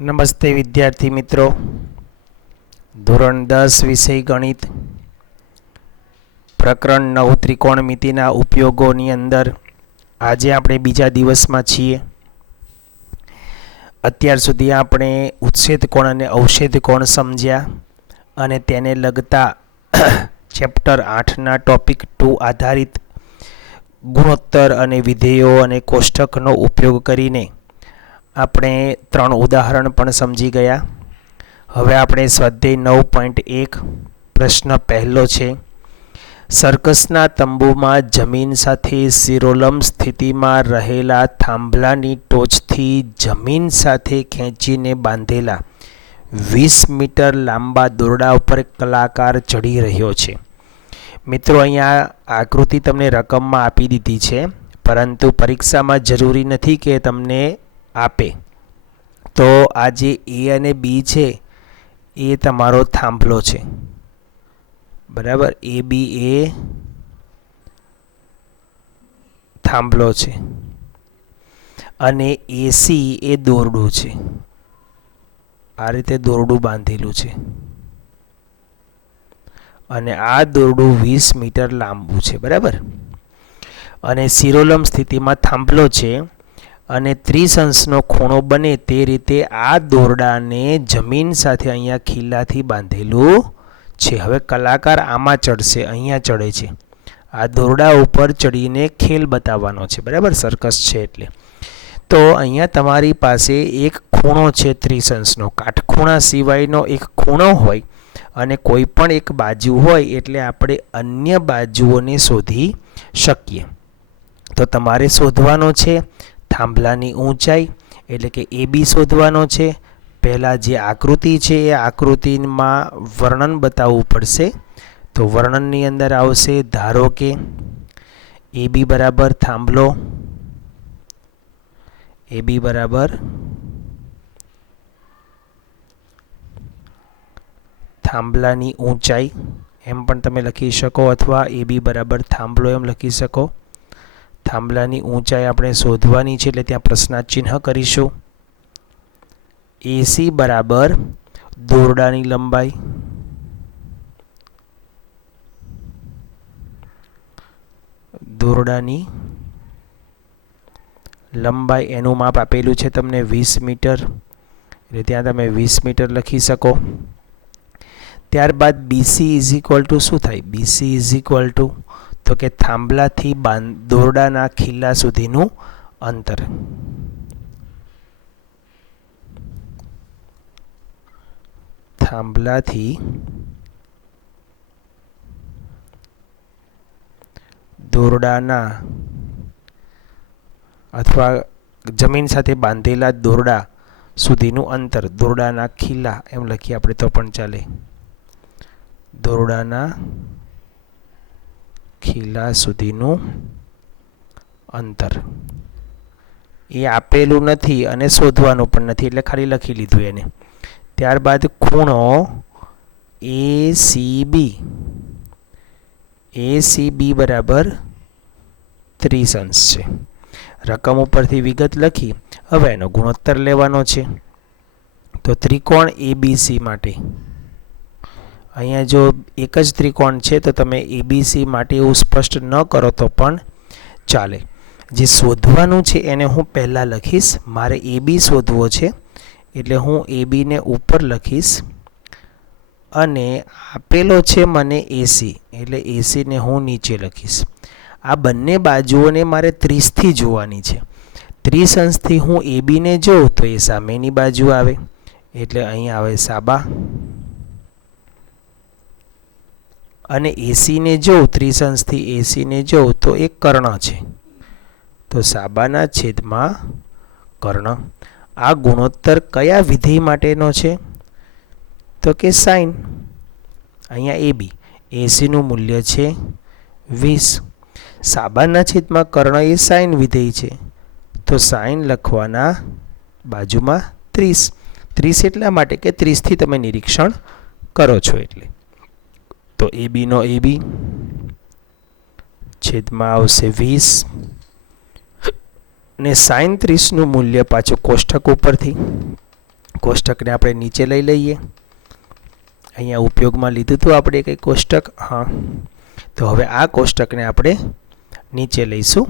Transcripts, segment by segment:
નમસ્તે વિદ્યાર્થી મિત્રો, ધોરણ 10 વિષય ગણિત પ્રકરણ 9 ત્રિકોણમિતિના ઉપયોગોની અંદર આજે આપણે બીજા દિવસમાં છીએ. અત્યાર સુધી આપણે ઉચ્છેદ કોણ અને અવક્ષેદ કોણ સમજ્યા અને તેને લગતા ચેપ્ટર 8ના ટોપિક 2 આધારિત ગુણોત્તર અને વિધેયો અને કોષ્ટકનો ઉપયોગ કરીને આપણે 3 ઉદાહરણ પણ સમજી ગયા. હવે આપણે સ્વાધ્યાય 9.1 પ્રશ્ન પહેલો છે. સર્કસના તંબુમાં જમીન સાથે શિરોલંબ સ્થિતિમાં રહેલા થાંભલાની ટોચથી જમીન સાથે ખેંચીને બાંધેલા 20 મીટર લાંબા દોરડા ઉપર કલાકાર ચડી રહ્યો છે. મિત્રો, અહીંયા આકૃતિ તમને રકમમાં આપી દીધી છે, પરંતુ પરીક્ષામાં જરૂરી નથી કે તમને આપે. તો આ જે એ અને બી છે એ તમારો થાંભલો છે, બરાબર. એ બી એ થાંભલો છે અને એસી એ દોરડું છે. આ રીતે દોરડું બાંધેલું છે અને આ દોરડું 20 મીટર લાંબુ છે, બરાબર. અને શિરોલંબ સ્થિતિમાં થાંભલો છે અને 30 અંશનો ખૂણો બને તે રીતે આ દોરડાને જમીન સાથે અહીંયા ખીલાથી બાંધેલું છે. હવે કલાકાર આમાં ચડશે, અહીંયા ચડે છે. આ દોરડા ઉપર ચડીને ખેલ બતાવવાનો છે, બરાબર. સર્કસ છે એટલે. તો અહીંયા તમારી પાસે એક ખૂણો છે 30 અંશનો. કાટખૂણા સિવાયનો એક ખૂણો હોય અને કોઈ પણ એક બાજુ હોય એટલે આપણે અન્ય બાજુઓને શોધી શકીએ. તો તમારે શોધવાનો છે થાંભલાની ઊંચાઈ, એટલે કે એ બી શોધવાનો છે. પહેલાં જે આકૃતિ છે એ આકૃતિમાં વર્ણન બતાવવું પડશે. તો વર્ણનની અંદર આવશે, ધારો કે એ બી બરાબર થાંભલો, એ બી બરાબર થાંભલાની ઊંચાઈ એમ પણ તમે લખી શકો, અથવા એ બી બરાબર થાંભલો એમ લખી શકો. થાંભલાની ઊંચાઈ આપણે શોધવાની છે એટલે ત્યાં પ્રશ્નાર્થ ચિહ્ન કરીશું. એસી બરાબર દોરડાની લંબાઈ, દોરડાની લંબાઈ એનું માપ આપેલું છે તમને 20 મીટર, એટલે ત્યાં તમે 20 મીટર લખી શકો. ત્યારબાદ બીસી ઇઝ ઇક્વલ ટુ શું થાય? બીસી ઇઝ ઇક્વલ ટુ તો કે થાંભલાથી દોરડાના ખીલા સુધીનું અંતર. થાંભલાથી દોરડાના અથવા જમીન સાથે બાંધેલા દોરડા સુધીનું અંતર, દોરડાના ખીલા એમ લખીએ આપણે તો પણ ચાલે. દોરડાના ખીલા સુધીનું અંતર એ આપેલું નથી અને શોધવાનું પણ નથી, એટલે ખાલી લખી લીધું એને. ત્યારબાદ ખૂણો એસીબી, એસીબી બરાબર 30 અંશ છે. રકમ ઉપરથી વિગત લખી. હવે એનો ગુણોત્તર લેવાનો છે. તો ત્રિકોણ એબીસી માટે અહીંયા જો એક જ ત્રિકોણ છે તો તમે એબીસી માટે એવું સ્પષ્ટ ન કરો તો પણ ચાલે. જે શોધવાનું છે એને હું પહેલાં લખીશ. મારે એબી શોધવો છે એટલે હું એબીને ઉપર લખીશ અને આપેલો છે મને એસી, એટલે એસીને હું નીચે લખીશ. આ બંને બાજુઓને મારે 30થી જોવાની છે. 30 અંશથી હું એબીને જોઉં તો એ સામેની બાજુ આવે, એટલે અહીં આવે સાબા. અને એસીને જોઉં, 30 અંશથી એસીને જોઉં તો એ કર્ણ છે, તો સાબાના છેદમાં કર્ણ. આ ગુણોત્તર કયા વિધેય માટેનો છે? તો કે સાઈન. અહીંયા એ બી, એસીનું મૂલ્ય છે 20, સાબાના છેદમાં કર્ણ એ સાઈન વિધેય છે, તો સાઈન લખવાના બાજુમાં 30. 30 એટલા માટે કે 30થી તમે નિરીક્ષણ કરો છો એટલે. તો એ બીનો એ બી છેદમાં આવશે 20 ને સાઈન 30નું મૂલ્ય પાછું કોષ્ટક ઉપરથી કોષ્ટકને આપણે નીચે લઈ લઈએ. અહીંયા ઉપયોગમાં લીધું હતું આપણે કંઈ કોષ્ટક. હા, તો હવે આ કોષ્ટકને આપણે નીચે લઈશું.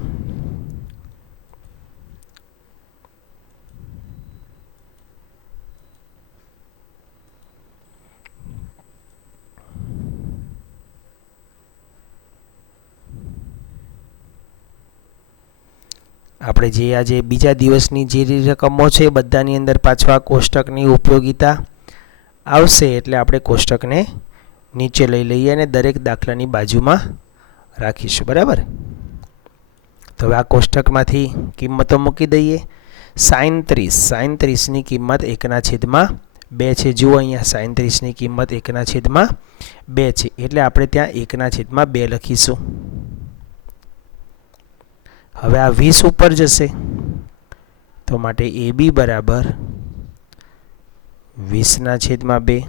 આપણે જે આજે બીજા દિવસની જે રકમો છે બધાની અંદર પાછો આ કોષ્ટકની ઉપયોગિતા આવશે, એટલે આપણે કોષ્ટકને નીચે લઈ લઈએ અને દરેક દાખલાની બાજુમાં રાખીશું. બરાબર. તો હવે આ કોષ્ટકમાંથી કિંમતો મૂકી દઈએ. સાઈન 30ની કિંમત 1/2 છે. જુઓ અહીંયા સાઈન 30ની કિંમત 1/2 છે, એટલે આપણે ત્યાં 1/2 લખીશું. હવે આ 20 ઉપર જશે, તો માટે AB બરાબર 20/2,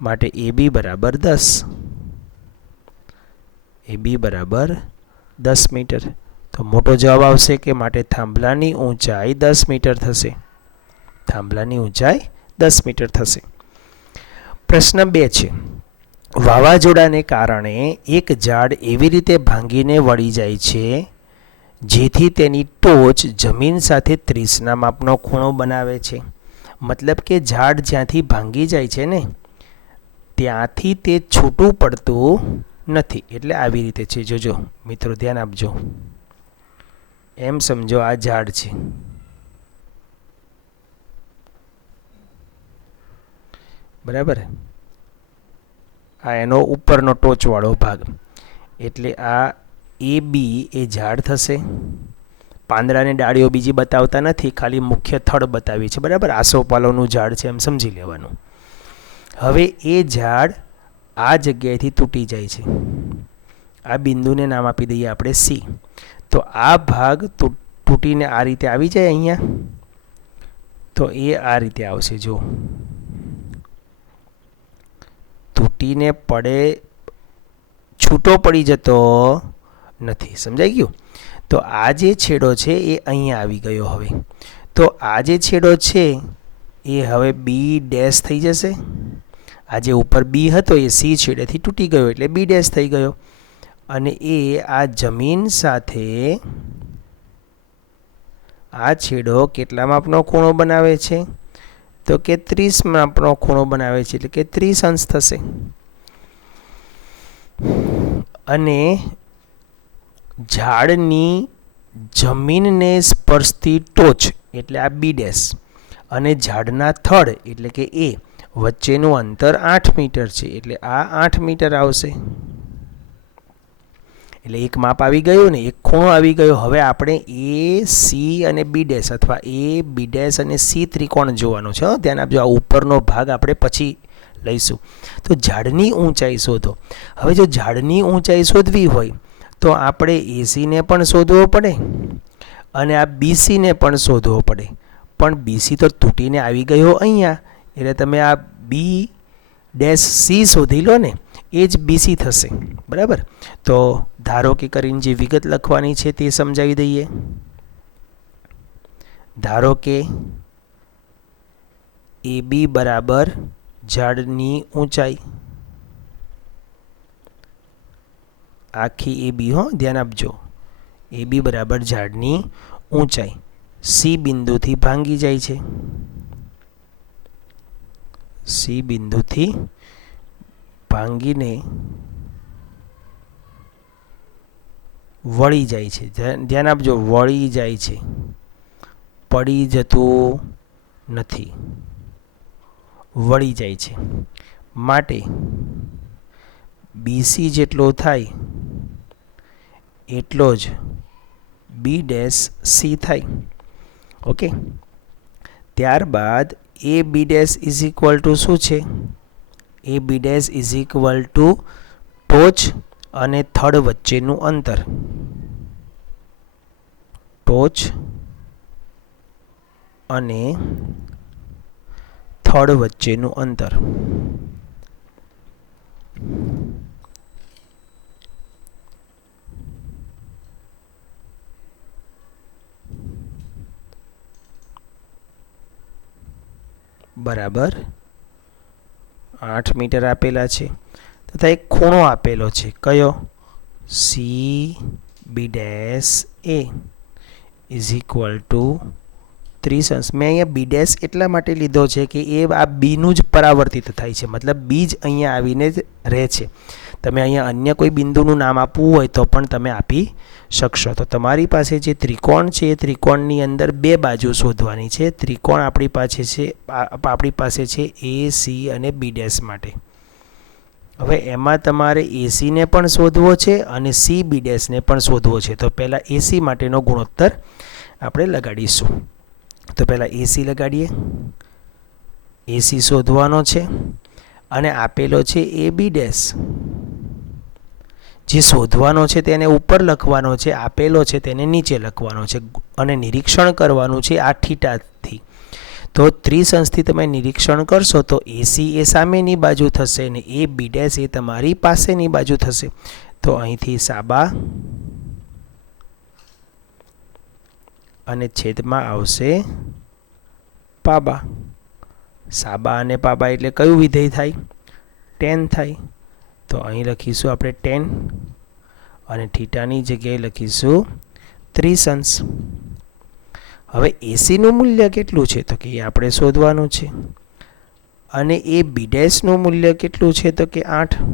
માટે AB બરાબર 10. AB બરાબર 10 મીટર. તો મોટો જવાબ આવશે કે માટે થાંભલાની ઊંચાઈ 10 મીટર થશે. થાંભલાની ઊંચાઈ 10 મીટર થશે. પ્રશ્ન 2 છે. વાવાઝોડાને કારણે એક ઝાડ એવી રીતે ભાંગીને વળી જાય છે જેથી તેની ટોચ જમીન સાથે 30ના માપનો ખૂણો બનાવે છે. મતલબ કે ઝાડ જ્યાંથી ભાંગી જાય છે ને ત્યાંથી તે છૂટું પડતું નથી. એટલે આવી રીતે છે. જોજો મિત્રો, ધ્યાન આપજો. એમ સમજો આ ઝાડ છે. બરાબર. આ એનો ઉપરનો ટોચવાળો ભાગ. એટલે આ AB એ ઝાડ થશે. પાંદડાને ડાળીઓ બીજી બતાવતા નથી, ખાલી મુખ્ય થડ બતાવી છે. બરાબર. આસોપાલવનું ઝાડ છે એમ સમજી લેવાનું. હવે એ ઝાડ આ જગ્યાએથી તૂટી જાય છે. આ બિંદુને નામ આપી દઈએ આપણે C. તો આ ભાગ તૂટીને આ રીતે આવી જાય અહીંયા, તો એ આ રીતે આવશે. જો તૂટીને પડે, છૂટો પડી જતો નથી. સમજાઈ ગયું? તો આ જે છેડો છે એ અહીંયા આવી ગયો. હવે તો આ જે છેડો છે એ હવે B' થઈ જશે. આ જે ઉપર B હતો એ C છેડેથી તૂટી ગયો એટલે B' થઈ ગયો. અને એ આ જમીન સાથે આ છેડો કેટલા માપનો ખૂણો બનાવે છે? તો કે 30 માપનો ખૂણો બનાવે છે, એટલે કે 30 અંશ થશે. અને ઝાડની જમીનને સ્પર્શતી ટોચ એટલે આ B' અને ઝાડના થડ એટલે કે A વચ્ચેનું અંતર 8 મીટર છે, એટલે આ 8 મીટર આવશે. એટલે એક માપ આવી ગયું ને, એક ખૂણો આવી ગયો. હવે આપણે AC અને B' અથવા AB' અને C ત્રિકોણ જોવાનો છે. ધ્યાન આપજો. આ ઉપરનો ભાગ આપણે પછી લઈશું. તો ઝાડની ઊંચાઈ શોધો. હવે જો ઝાડની ઊંચાઈ શોધવી હોય તો આપણે AC ને પણ શોધવો પડે અને આ BC ને પણ શોધવો પડે. પણ BC તો તૂટીને આવી ગયો અહીંયા, એટલે તમે આ B'C શોધી લો ને, એ જ BC થશે. બરાબર. તો ધારો કે કરીને જે વિગત લખવાની છે તે સમજાવી દઈએ. ધારો કે AB બરાબર ઝાડની ઊંચાઈ, આખી AB, હો ધ્યાન આપજો. AB બરાબર ઝાડની ઊંચાઈ C બિંદુથી ભાંગી જાય છે. C બિંદુથી ભાંગીને વળી જાય છે. ધ્યાન આપજો, વળી જાય છે, પડી જતું નથી, વળી જાય છે. માટે BC જેટલો થાય એટલો જ B'C થાય. ઓકે. ત્યારબાદ AB' ઇઝ ઇક્વલ ટુ શું છે? AB' ઇઝ ઇક્વલ ટુ ટોચ અને થડ વચ્ચેનું અંતર. ટોચ અને થડ વચ્ચેનું અંતર. બરાબર 8 મીટર આપેલા છે તથા એક ખૂણો આપેલો છે કયો CB dash A is equal to 30 અંશ. મેં અહીંયા બી ડેશ એટલા માટે લીધો છે કે એ આ બીનું જ પરાવર્તિત થાય છે, મતલબ બી જ અહીંયા આવીને જ રહે છે. તમે અહીંયા અન્ય કોઈ બિંદુનું નામ આપવું હોય તો પણ તમે આપી શકશો. તો તમારી પાસે જે ત્રિકોણ છે એ ત્રિકોણની અંદર બે બાજુ શોધવાની છે. ત્રિકોણ આપણી પાસે છે AC અને બી ડેશ માટે. હવે એમાં તમારે એસીને પણ શોધવો છે અને CB ડેશને પણ શોધવો છે. તો પહેલાં AC માટેનો ગુણોત્તર આપણે લગાડીશું. તો પહેલાં AC લગાડીએ. AC શોધવાનો છે અને આપેલો છે AB ડેશ. જે શોધવાનો છે તેને ઉપર લખવાનો છે, આપેલો છે તેને નીચે લખવાનો છે અને નિરીક્ષણ કરવાનું છે આ થીટાથી. તો 30 અંશથી તમે નિરીક્ષણ કરશો તો AC એ સામેની બાજુ થશે અને AB ડેશ એ તમારી પાસેની બાજુ થશે. તો અહીંથી સાબા અને છેદમાં આવશે પાબા. સાબા અને પાબા એટલે કયું વિધેય થાય? tan થાય. તો અહીં લખીશું આપણે tan અને થીટાની જગ્યાએ લખીશું 30 અંશ. હવે એસીનું મૂલ્ય કેટલું છે તો કે એ આપણે શોધવાનું છે અને એ બી ડેશનું મૂલ્ય કેટલું છે તો કે 8.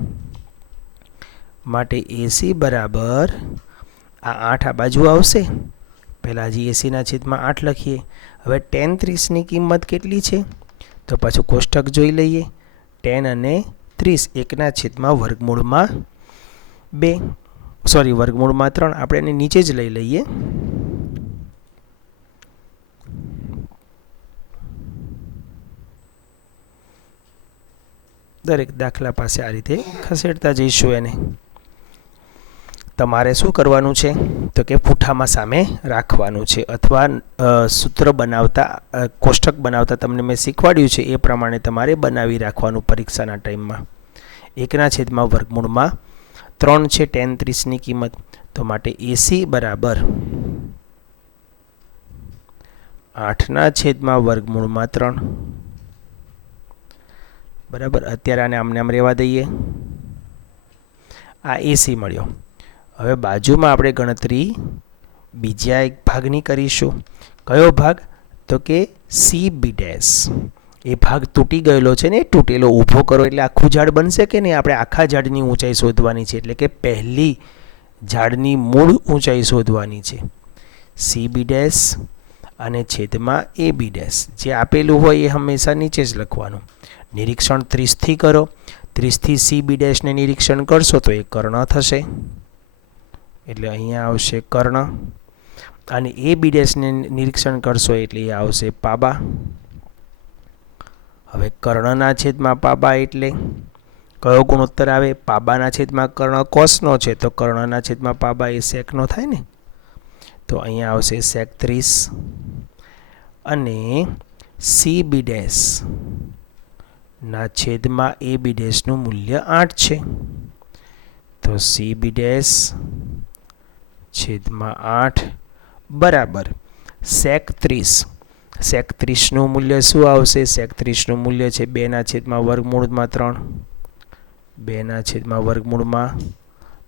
માટે AC બરાબર આ 8 આ બાજુ આવશે. પહેલાં હજી એસીના છેદમાં 8 લખીએ. હવે tan 30ની કિંમત કેટલી છે તો પાછું કોષ્ટક જોઈ લઈએ. tan અને 30 એકના છેદમાં વર્ગમૂળમાં 2 વર્ગમૂળમાં 3 આપણે એને નીચે જ લઈ લઈએ. દરેક દાખલા પાસે આ રીતે ખસેડતા જઈશું એને. તમારે શું કરવાનું છે તો કે પૂઠામાં સામે રાખવાનું છે અથવા સૂત્ર બનાવતા કોષ્ટક બનાવતા તમને મેં શીખવાડ્યું છે એ પ્રમાણે તમારે બનાવી રાખવાનું પરીક્ષાના ટાઈમમાં. એકના છેદમાં વર્ગમૂળમાં 3 છે tan 30ની કિંમત. તો માટે AC બરાબર 8ના છેદમાં વર્ગમૂળમાં 3. બરાબર. અત્યારે આને આમ રહેવા દઈએ. આ AC મળ્યો. હવે બાજુમાં આપણે ગણતરી બીજા એક ભાગની કરીશું. કયો ભાગ તો કે CB ડેશ. એ ભાગ તૂટી ગયેલો છે ને, તૂટેલો ઊભો કરો એટલે આખું ઝાડ બનશે કે નહીં? આપણે આખા ઝાડની ઊંચાઈ શોધવાની છે, એટલે કે પહેલી ઝાડની મૂળ ઊંચાઈ શોધવાની છે. CB ડેશ અને છેદમાં AB ડેશ. જે આપેલું હોય એ હંમેશા નીચે જ લખવાનું. નિરીક્ષણ 30થી કરો. 30થી CB ડેશને નિરીક્ષણ કરશો તો એ કર્ણ થશે, એટલે અહીંયા આવશે કર્ણ. અને AB ડેશને નિરીક્ષણ કરશો એટલે એ આવશે પાબા. હવે કર્ણના છેદમાં પાબા એટલે કયો ગુણોત્તર આવે? પાબાના છેદમાં કર્ણ કોસનો છે તો કર્ણના છેદમાં પાબા એ સેકનો થાય ને. તો અહીંયા આવશે sec 30 અને CB ડેશ ના છેદમાં AB ડેશનું મૂલ્ય 8 છે. તો CB ડેશ છેદમાં 8 બરાબર sec 30. sec 30નું મૂલ્ય શું આવશે? sec 30નું મૂલ્ય છે 2ના છેદમાં વર્ગમૂળમાં 3. 2ના છેદમાં વર્ગમૂળમાં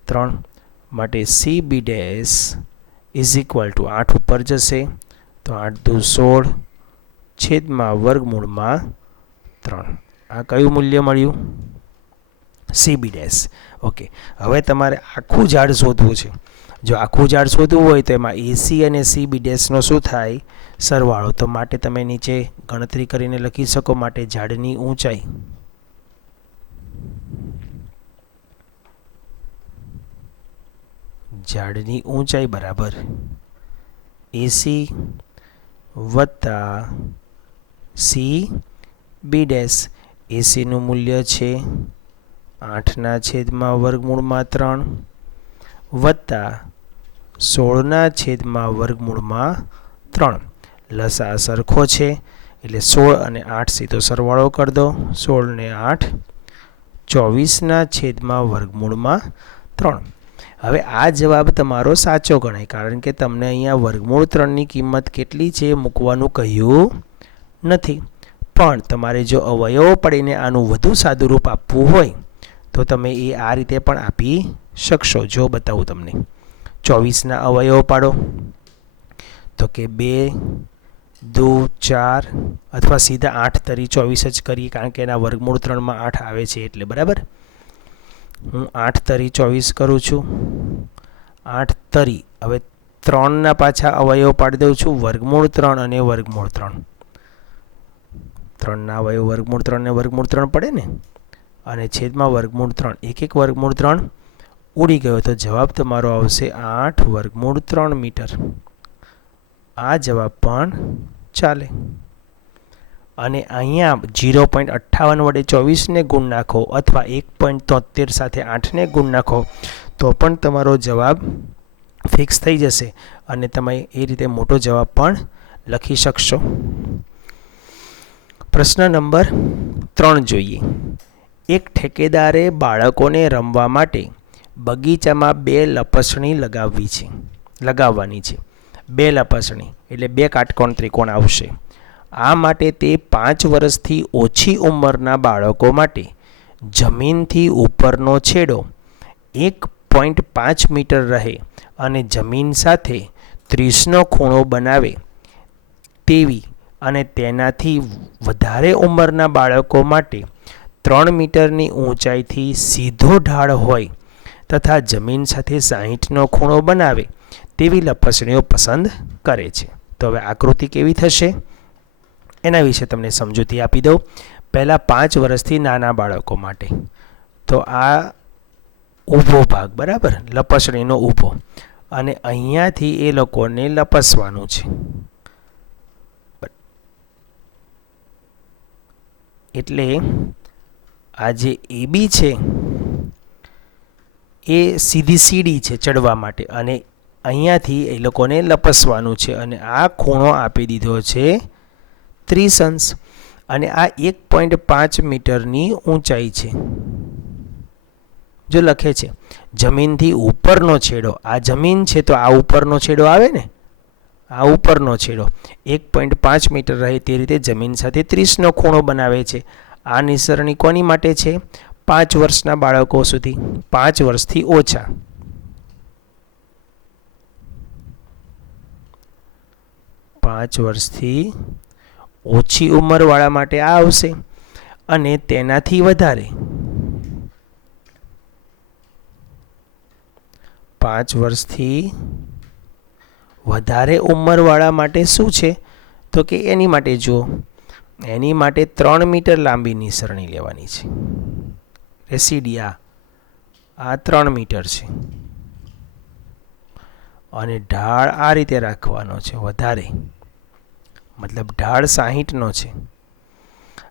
3. માટે CB dash is equal to 8 ઉપર જશે તો 8 દુ 16 છેદમાં વર્ગમૂળમાં 3. આ કયું મૂલ્ય મળ્યું? CB dash. ઓકે. હવે તમારે આખું ઝાડ શોધવું છે. જો આખું ઝાડ શોધવું હોય તો એમાં AC અને CB ડેશનો શું થાય? સરવાળો. તો માટે તમે નીચે ગણતરી કરીને લખી શકો. માટે ઝાડની ઊંચાઈ બરાબર AC વત્તા CB ડેશ. ACનું મૂલ્ય છે 8ના છેદમાં વર્ગમૂળમાં 3 વત્તા 16ના છેદમાં વર્ગમૂળમાં 3. લસા સરખો છે એટલે 16 અને 8 સીધો સરવાળો કરી દો. 16 ને 8 24ના છેદમાં વર્ગમૂળમાં 3. હવે આ જવાબ તમારો સાચો ગણાય, કારણ કે તમને અહીંયા વર્ગમૂળ 3ની કિંમત કેટલી છે મૂકવાનું કહ્યું નથી. પણ તમારે જો અવયવો પડીને આનું વધુ સાદું રૂપ આપવું હોય તો તમે એ આ રીતે પણ આપી શકશો. જો બતાવું તમને. 24ના અવયવો પાડો તો કે 2, 2, 4 અથવા સીધા 8 તરી 24 જ કરીએ, કારણ કે એના વર્ગમૂળ 3માં 8 આવે છે એટલે. બરાબર. હું 8 તરી 24 કરું છું. 8 તરી. હવે 3ના પાછા અવયવો પાડી દઉં છું, વર્ગમૂળ 3 અને વર્ગમૂળ 3. 3ના અવયવ વર્ગમૂળ 3 ને વર્ગમૂળ 3 પડે ને, અને છેદમાં વર્ગમૂળ 3. એક વર્ગમૂળ 3 ઉડી ગયો તો જવાબ તમારો આવશે 8 વર્ગમૂળ 3 મીટર. આ જવાબ પણ ચાલે. અને અહીંયા 0.58 વડે 24ને ગુણ નાખો અથવા 1.73 સાથે 8ને ગુણ નાખો તો પણ તમારો જવાબ ફિક્સ થઈ જશે અને તમે એ રીતે મોટો જવાબ પણ લખી શકશો. પ્રશ્ન નંબર 3 જોઈએ. એક ઠેકેદારે બાળકોને રમવા માટે બગીચામાં 2 લપસણી લગાવવાની છે. 2 લપસણી એટલે 2 કાટકોણ ત્રિકોણ આવશે. આ માટે તે 5 વર્ષથી ઓછી ઉંમરના બાળકો માટે જમીનથી ઉપરનો છેડો 1.5 મીટર રહે અને જમીન સાથે 30નો ખૂણો બનાવે તેવી અને તેનાથી વધારે ઉંમરના બાળકો માટે 3 મીટરની ઊંચાઈથી સીધો ઢાળ હોય તથા જમીન સાથે 60નો ખૂણો બનાવે તેવી લપસણીઓ પસંદ કરે છે. તો હવે આકૃતિ કેવી થશે એના વિશે તમને સમજૂતી આપી દઉં. પહેલાં 5 વર્ષથી નાના બાળકો માટે તો આ ઊભો ભાગ, બરાબર, લપસણીનો ઊભો, અને અહીંયાથી એ લોકોને લપસવાનું છે. એટલે આ જે AB છે એ સીધી સીડી છે ચડવા માટે અને અહીંયાથી એ લોકોને લપસવાનું છે અને આ ખૂણો આપી દીધો છે 30 અંશ અને આ 1.5 મીટરની ઊંચાઈ છે. જો લખે છે જમીનથી ઉપરનો છેડો, આ જમીન છે તો આ ઉપરનો છેડો આવે ને, આ ઉપરનો છેડો 1.5 મીટર રહે તે રીતે જમીન સાથે 30નો ખૂણો બનાવે છે. આ નિસરણી કોની માટે છે? 5 વર્ષના બાળકો સુધી, 5 વર્ષથી ઓછા. વર્ષથી ઓછી ઉંમરવાળા માટે આ આવશે અને તેનાથી વધારે 5 વર્ષથી વધારે ઉંમરવાળા માટે શું છે તો કે એની માટે જુઓ, એની માટે 3 મીટર લાંબી નિસરણી લેવાની છે. રેસીડિયા આ 3 મીટર છે અને ઢાળ આ રીતે રાખવાનો છે વધારે, મતલબ ઢાળ 60નો છે,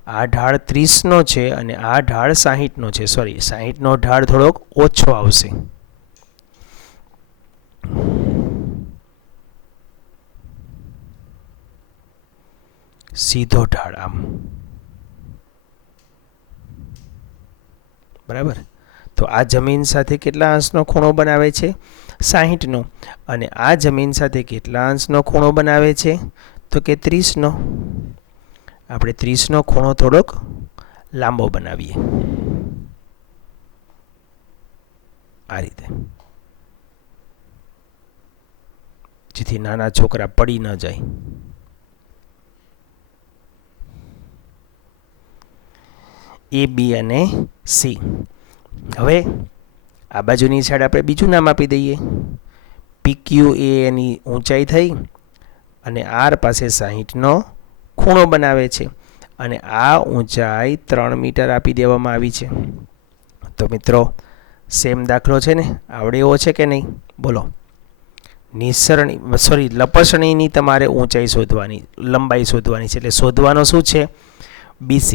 આ ઢાળ 30નો છે અને આ ઢાળ 60નો છે. સોરી, 60નો ઢાળ થોડોક ઓછો આવશે. સીધો ઢાળ આમ, બરાબર. તો આ જમીન સાથે કેટલા અંશનો ખૂણો બનાવે છે? 60નો. અને આ જમીન સાથે કેટલા અંશનો ખૂણો બનાવે છે તો કે 30નો. આપણે 30નો ખૂણો થોડોક લાંબો બનાવીએ આ રીતે, જેથી નાના છોકરા પડી ન જાય. A, B અને C. હવે આ બાજુની સાઈડ આપણે બીજું નામ આપી દઈએ. PQ એ એની ઊંચાઈ થઈ અને R પાસે 60નો ખૂણો બનાવે છે અને આ ઊંચાઈ 3 મીટર આપી દેવામાં આવી છે. તો મિત્રો સેમ દાખલો છે ને, આવડે એવો છે કે નહીં? બોલો. લપસણીની તમારે ઊંચાઈ શોધવાની, લંબાઈ શોધવાની છે. એટલે શોધવાનો શું છે? BC.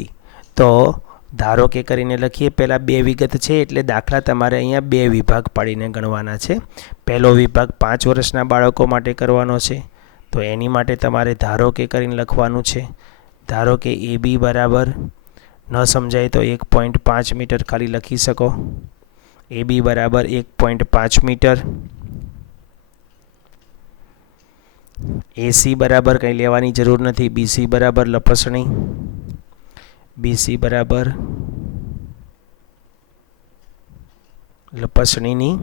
તો ધારો કે કરીને લખીએ. પહેલાં 2 વિગત છે એટલે દાખલા તમારે અહીંયા 2 વિભાગ પાડીને ગણવાના છે. પહેલો વિભાગ 5 વર્ષના બાળકો માટે કરવાનો છે, તો એની માટે તમારે ધારો કે કરીને લખવાનું છે. ધારો કે AB બરાબર, ન સમજાય તો 1.5 મીટર ખાલી લખી શકો. AB બરાબર 1.5 મીટર. AC બરાબર કંઈ લેવાની જરૂર નથી. BC બરાબર લપસણી BC બરાબર લપસણીની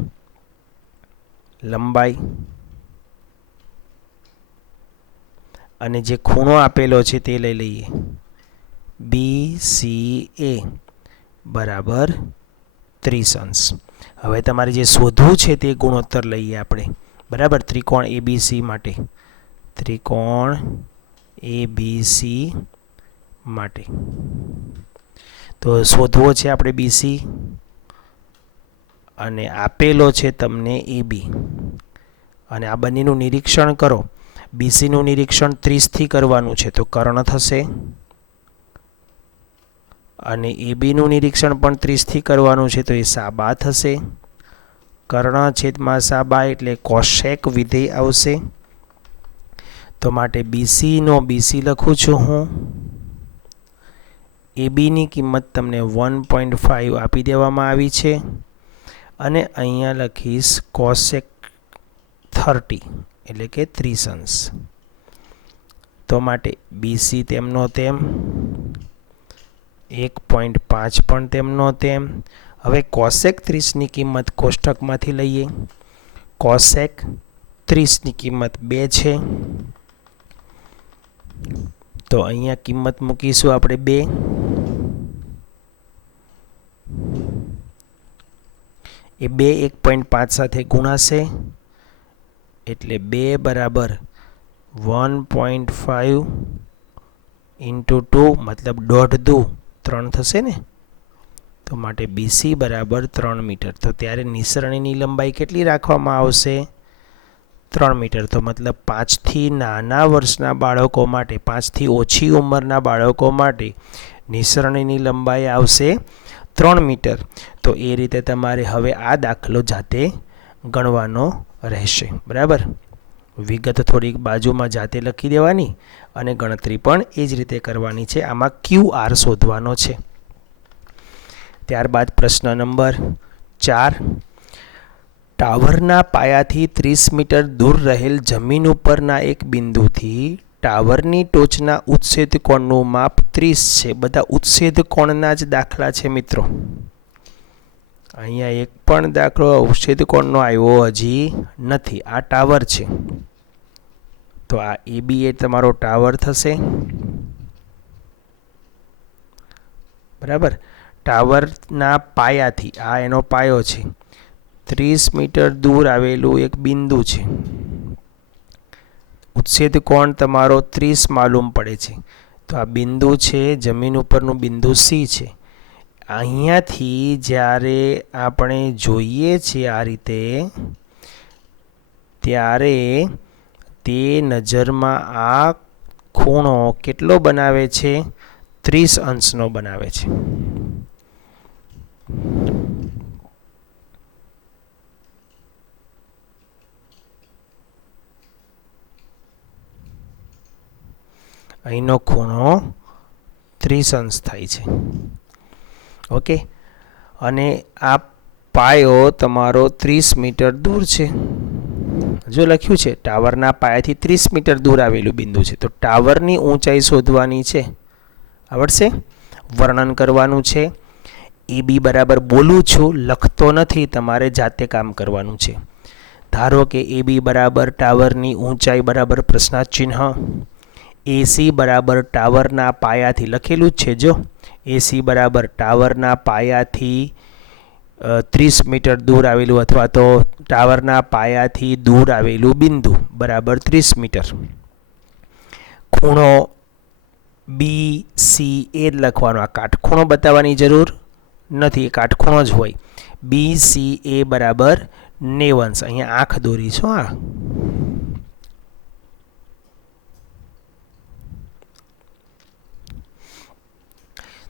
લંબાઈ અને જે ખૂણો આપેલો છે તે લઈ લઈએ. BCA બરાબર 30 અંશ. હવે તમારે જે શોધવું છે તે ગુણોત્તર લઈએ આપણે. બરાબર, ત્રિકોણ ABC માટે. ત્રિકોણ ABC માટે તો શોધવો છે આપણે BC અને આપેલો છે તમને AB અને આ બંનેનું નિરીક્ષણ કરો. BC નું નિરીક્ષણ 30 થી કરવાનું છે તો કર્ણ થશે અને AB નું નિરીક્ષણ પણ 30 થી કરવાનું છે તો એ સાબા થશે. કર્ણ છેદમાં સાબા એટલે કોશેક વિધેય આવશે. તો માટે BC નો BC લખું છું હું. AB ની કિંમત તમને 1.5 આપી દેવામાં આવી છે અને અહીંયા લખીશ કોશેક 30 એટલે કે 30 અંશ. તો માટે BC તેમનો તેમ, 1.5 પણ તેમનો તેમ. હવે કોશેક 30 ની કિંમત કોષ્ટકમાંથી લઈએ. કોશેક 30 ની કિંમત 2 છે તો અહીંયા કિંમત મૂકીશું આપણે 2. એ 2 1.5 સાથે ગુણાશે એટલે 2 બરાબર 1.5 × 2 મતલબ 1.5 3 થશે ને. તો માટે BC બરાબર 3 મીટર. તો ત્યારે નિસરણીની લંબાઈ કેટલી રાખવામાં આવશે? 3 મીટર. તો મતલબ 5 થી નાના વર્ષના બાળકો માટે, 5 થી ઓછી ઉંમરના બાળકો માટે નિસરણીની લંબાઈ આવશે 3 મીટર. તો એ રીતે તમારે હવે આ દાખલો જાતે ગણવાનો રહેશે. બરાબર, વિગત થોડીક બાજુમાં જાતે લખી દેવાની અને ગણતરી પણ એ જ રીતે કરવાની છે. આમાં QR શોધવાનો છે. ત્યારબાદ પ્રશ્ન નંબર 4. ટાવરના પાયાથી 30 મીટર દૂર રહેલ જમીન ઉપરના એક બિંદુથી ટાવરની ટોચના ઉત્સેદ કોણનું માપ 30 છે. બધા ઉત્સેદ કોણના જ દાખલા છે મિત્રો. અહીંયા એક પણ દાખલો ઉત્સેદ કોણનો આવ્યો હજી નથી. આ ટાવર છે તો આ AB એ તમારો ટાવર થશે. બરાબર, ટાવરના પાયાથી, આ એનો પાયો છે, 30 મીટર દૂર આવેલું એક બિંદુ છે. ઉત્સેદ કોણ તમારો 30 માલુમ પડે છે. તો આ બિંદુ છે, જમીન ઉપરનું બિંદુ C છે. અહીંયાથી જ્યારે આપણે જોઈએ છીએ આ રીતે, ત્યારે તે નજરમાં આ ખૂણો કેટલો બનાવે છે? 30 અંશનો બનાવે છે. અહીંનો ખૂણો 30 અંશ થાય છે. ઓકે, અને આ પાયો તમારો 30 મીટર દૂર છે. જો લખ્યું છે ટાવરના પાયાથી 30 મીટર દૂર આવેલું બિંદુ છે. તો ટાવરની ઊંચાઈ શોધવાની છે. આવડશે? વર્ણન કરવાનું છે. AB બરાબર બોલું છું, લખતો નથી, તમારે જાતે કામ કરવાનું છે. ધારો કે AB બરાબર ટાવરની ઊંચાઈ બરાબર પ્રશ્નાર્થ ચિહ્ન, AC બરાબર ટાવરના પાયાથી, લખેલું જ છે જો, AC બરાબર ટાવરના પાયાથી 30 મીટર દૂર આવેલું અથવા તો ટાવરના પાયાથી દૂર આવેલું બિંદુ બરાબર 30 મીટર. ખૂણો BCA લખવાનો. આ કાટખૂણો બતાવવાની જરૂર નથી, એ કાટખૂણો જ હોય. BCA બરાબર 90 અંશ. અહીંયા આંખ દોરી છો. આ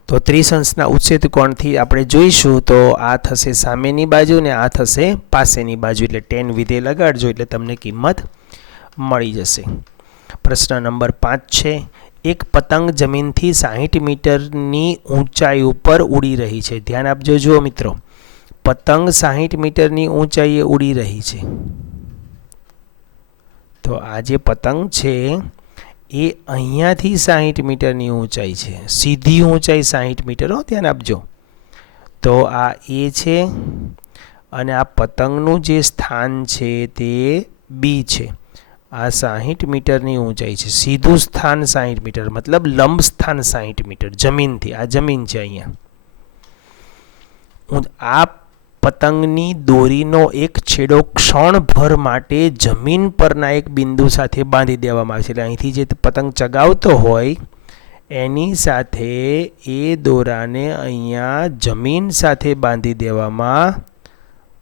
તો 30 અંશના ઉત્સેદ કોણથી આપણે જોઈશું તો આ થશે સામેની બાજુ ને આ થશે પાસેની બાજુ. એટલે tan વિધેય લગાડજો એટલે તમને કિંમત મળી જશે. પ્રશ્ન નંબર 5 છે. એક પતંગ જમીનથી 60 મીટરની ઊંચાઈ ઉપર ઉડી રહી છે. ધ્યાન આપજો જુઓ મિત્રો, પતંગ 60 મીટરની ઊંચાઈએ ઉડી રહી છે. તો આ જે પતંગ છે એ અહીંયાથી 60 મીટરની ઊંચાઈ છે, સીધી ઊંચાઈ 60 મીટર, ધ્યાન આપજો. તો આ એ છે અને આ પતંગનું જે સ્થાન છે તે બી છે. આ 60 મીટરની ઊંચાઈ છે, સીધું સ્થાન 60 મીટર, મતલબ લંબ સ્થાન 60 મીટર જમીનથી. આ જમીન છે અહીંયા. આ પતંગની દોરીનો એક છેડો ક્ષણભર માટે જમીન પરના એક બિંદુ સાથે બાંધી દેવામાં આવે છે. એટલે અહીંથી જે પતંગ ચગાવતો હોય એની સાથે એ દોરાને અહીંયા જમીન સાથે બાંધી દેવામાં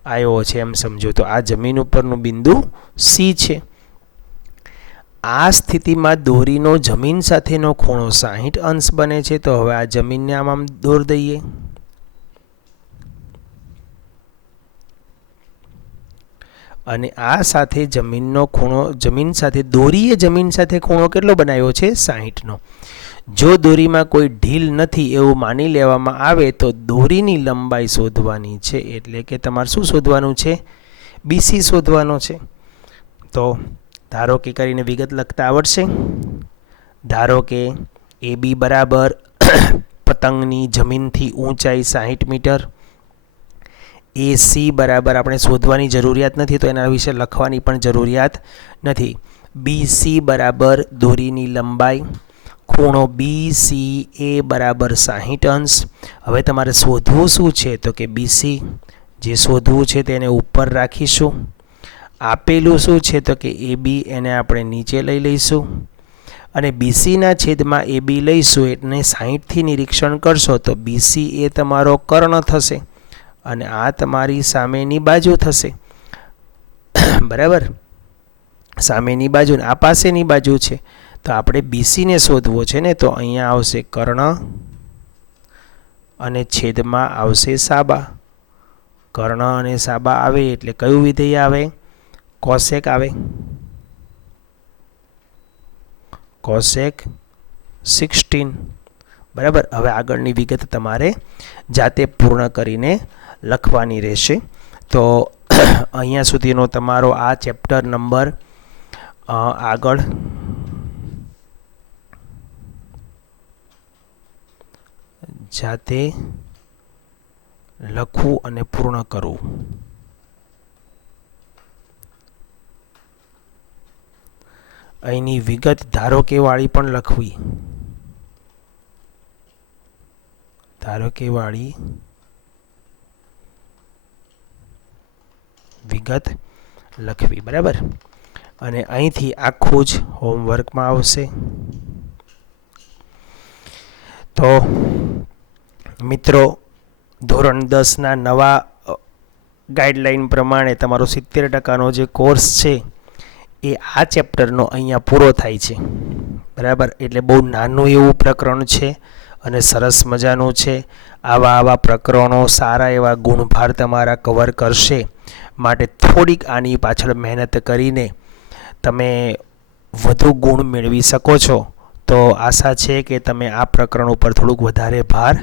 આવ્યો છે, એમ સમજો. તો આ જમીન ઉપરનું બિંદુ સી છે. આ સ્થિતિમાં દોરીનો જમીન સાથેનો ખૂણો 60 અંશ બને છે. તો હવે આ જમીનને આમ દોર દઈએ. અને આ સાથે જમીનનો ખૂણો, જમીન સાથે દોરીએ જમીન સાથે ખૂણો કેટલો બનાવ્યો છે? 60નો. જો દોરીમાં કોઈ ઢીલ નથી એવું માની લેવામાં આવે તો દોરીની લંબાઈ શોધવાની છે. એટલે કે તમારે શું શોધવાનું છે? બીસી શોધવાનો છે. તો ધારો કે કરીને વિગત લખતા આવડશે. ધારો કે એ બી બરાબર પતંગની જમીનથી ઊંચાઈ 60 મીટર, AC બરાબર આપણે શોધવાની જરૂરિયાત નથી, તો એના વિશે લખવાની પણ જરૂરિયાત નથી. BC બરાબર દોરીની લંબાઈ, ખૂણો BCA બરાબર 60 અંશ. હવે તમારે શોધવું શું છે? તો કે BC. જે શોધવું છે તેને ઉપર રાખીશું. આપેલું શું છે? તો કે AB, એને આપણે નીચે લઈ લઈશું. અને BCના છેદમાં AB લઈશું એટલે 60થી નિરીક્ષણ કરશો તો BC એ તમારો કર્ણ થશે અને આ તમારી સામેની બાજુ થશે. બરાબર, સામેની બાજુ, આ પાસેની બાજુ છે. તો આપણે BCને શોધવો છે ને, તો અહીંયા આવશે કર્ણ અને છેદમાં આવશે સાબા. કર્ણ અને સાબા આવે એટલે કયું વિધેય આવે? કોસેક આવે. કોસેક 16. બરાબર. હવે આગળની વિગત તમારે જાતે પૂર્ણ કરીને લખવાની રહેશે. તો અહીંયા સુધીનો તમારો આ ચેપ્ટર નંબર આગળ જાતે લખવું અને પૂર્ણ કરવું. અહીંની વિગત ધારો કે વાળી પણ લખવી. ધારો કે વાળી વિગત લખવી. બરાબર. અને અહીંથી આખું જ હોમવર્કમાં આવશે. તો મિત્રો, ધોરણ 10ના નવા ગાઈડલાઈન પ્રમાણે તમારો 70% જે કોર્સ છે એ આ ચેપ્ટરનો અહીંયા પૂરો થાય છે. બરાબર. એટલે બહુ નાનું એવું પ્રકરણ છે અને સરસ મજાનું છે. આવા પ્રકરણો સારા એવા ગુણભાર તમારા કવર કરશે. માટે થોડીક આની પાછળ મહેનત કરીને તમે વધુ ગુણ મેળવી શકો છો. તો આશા છે કે તમે આ પ્રકરણ ઉપર થોડુંક વધારે ભાર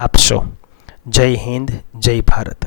આપશો. જય હિન્દ, જય ભારત.